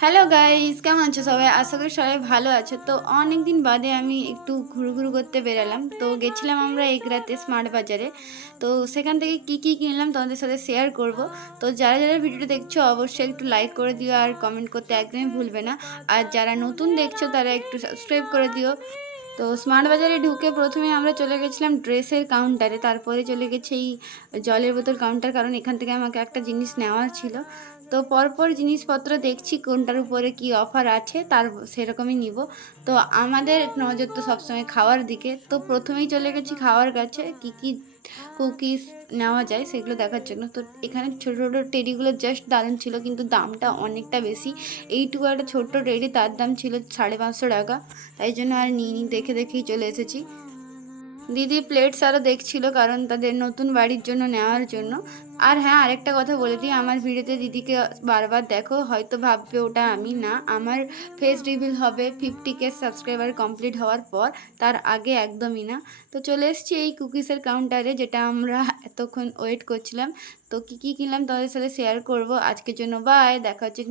Hello guys, কেমন আছো সবাই? আশা করি সবাই ভালো আছো। তো অনেক দিন বাদে আমি একটু ঘুরু করতে বেরালাম। তো গেছিলাম আমরা এগরাতে স্মার্ট বাজারে। তো সেখান থেকে কি কি কিনলাম তোমাদের সাথে শেয়ার করব। তো যারা যারা ভিডিওটা দেখছো অবশ্যই একটু লাইক করে দিও আর কমেন্ট করতে একদমই ভুলবে না। আর যারা নতুন দেখছো তারা একটু সাবস্ক্রাইব করে দিও। তো স্মার্ট বাজারে ঢুকে প্রথমে আমরা চলে গেছিলাম ড্রেসের কাউন্টারে, তারপরে চলে গেছে এই জলের বোতল কাউন্টার, কারণ এখান থেকে আমাকে একটা জিনিস নেওয়ার ছিল। তো পরপর জিনিসপত্র দেখছি কোনটার উপরে কি অফার আছে, তার সেরকমই নিব। তো আমাদের নজর তো সবসময় খাওয়ার দিকে, তো প্রথমেই চলে গেছি খাওয়ার কাছে কি কি কুকিজ নেওয়া যায় সেগুলো দেখার জন্য। তো এখানে ছোটো ছোটো টেডিগুলো জাস্ট দারুণ ছিল, কিন্তু দামটা অনেকটা বেশি। এইটুকু একটা ছোট্ট টেডি, তার দাম ছিল 550 টাকা। তাই জন্য আর নিইনি, দেখে দেখেই চলে এসেছি। দিদি প্লেটস আরও দেখছিল, কারণ তাদের নতুন বাড়ির জন্য নেওয়ার জন্য। আর হ্যাঁ, আরেকটা কথা বলে দিই, আমার ভিডিওতে দিদিকে বারবার দেখো, হয়তো ভাববে ওটা আমি না। আমার ফেস রিভিল হবে 50K সাবস্ক্রাইবার কমপ্লিট হওয়ার পর, তার আগে একদমই না। তো চলে এসেছি এই কুকিজের কাউন্টারে, যেটা আমরা এতক্ষণ ওয়েট করছিলাম। তো কী কী কিনলাম তাদের সাথে শেয়ার করব আজকের জন্য। বাই, দেখা হচ্ছে